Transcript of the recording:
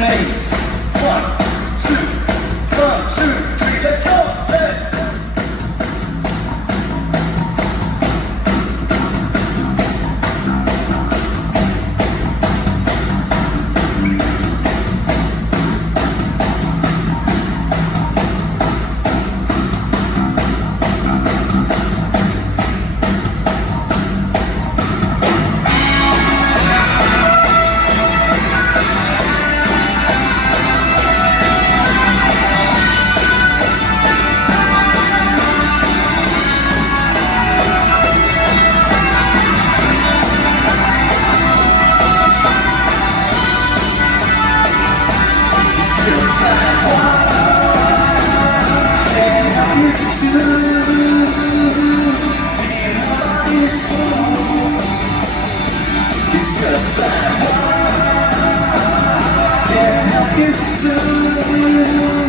mates. 1, 2, 1, 2, 3, let's go. Let's. It's just like, can't help you to